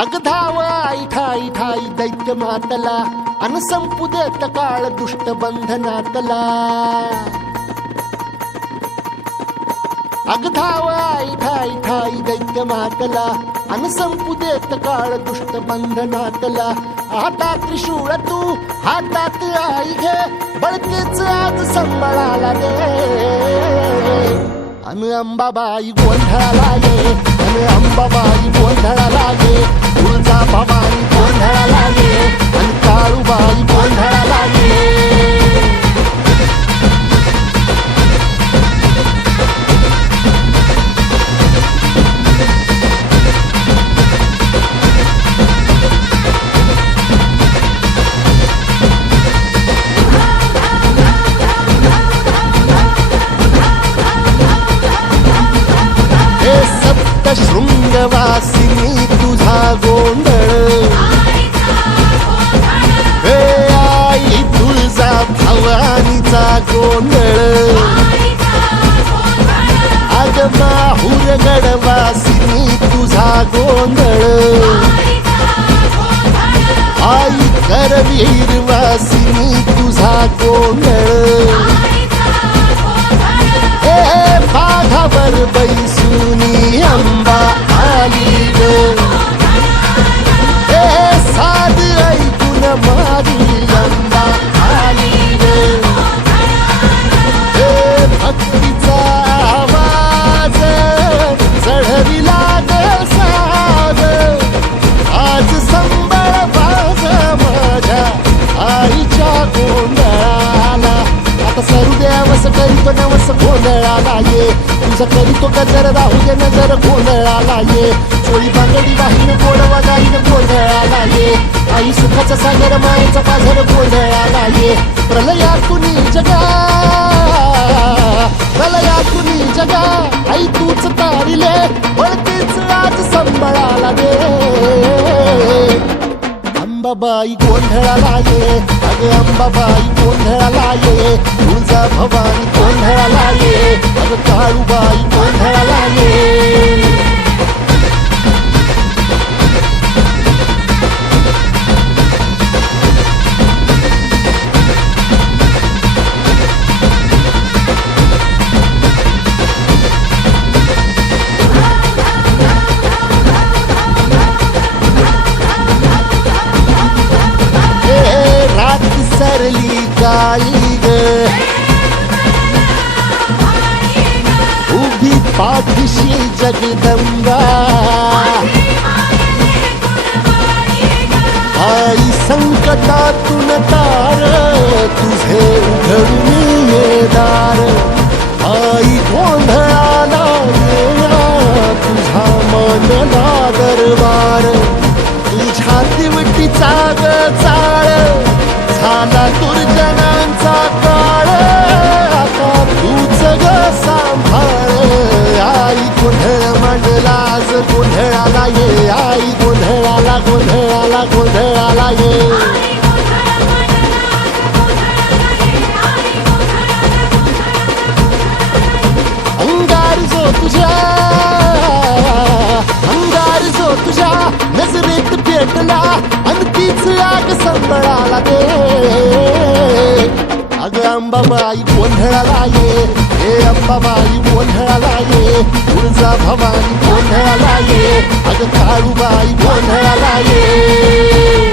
अग धाव आई ठाई ठाई दैत्य मातला अन संपू देत काळ दुष्ट बंधनातला अग धाव आई ठाई ठाई दैत्य मातला अन संपू देत काळ दुष्ट बंधनातला आता त्रिशूळ तू हातात आई घे बळतेच आज संबळाला दे अन अंबाबाई गोंधळाला ये अन अंबाबाई गोंधळाला ये तुळजा भवानी गोंधळाला ये अन काळूबाई गोंधळाला ये शृंगवासिनी तुझा गोंधळ हे आई तुळजा भवानीचा गोंधळ अग माहूर गडवासिनी तुझा गोंधळ आई करवीर वासिनी तुझा गोंधळ हे बाघावर बैसुनी अंबा आली ग हे साध ऐकून माझी अंबा आली ग हे भक्तीचा आवाज चढविला ग साग आज संबळ बाज माझ्या आईच्या गोंधळाला आता सरू देवस करीतो नवस गोंधळाला ये तुझं करीतो गजर राहू दे नजर गोंधळाला ये चोळी बांगडी वाहीन गोडवा गाईन गोंधळाला ये आई सुखाचा सागर मायेचा पाझर गोंधळाला ये प्रलयातुनी जगा प्रलयातुनी जगा आई तूच तारिले वळतीच आज संबळाला दे अंबाबाई गोंधळाला ये अग अंबाबाई गोंधळाला ये तुळजा भवानी गोंधळाला ये अग काळूबाई गोंधळाला ये सरली काळी ग उभी पाठीशी जगदंबा आई संकटातून तार तुझे उघडून ये दार आई गोंधळाला ये तुझा मनला दरबार तुझ्या दिवटीचा ग चाळ झाला दुर्जनांचा काळ आता तूच ग सांभाळ आई गोंधळ मांडला आज गोंधळाला ये आई गोंधळाला गोंधळाला गोंधळाला ये अंगार जो तुझ्या नजरेत पेटला आणि तीच आग संबळाला दे अग अंबाबाई गोंधळाला ये हे अंबाबाई गोंधळाला ये तुळजा भवानी गोंधळाला ये अग काळूबाई गोंधळाला ये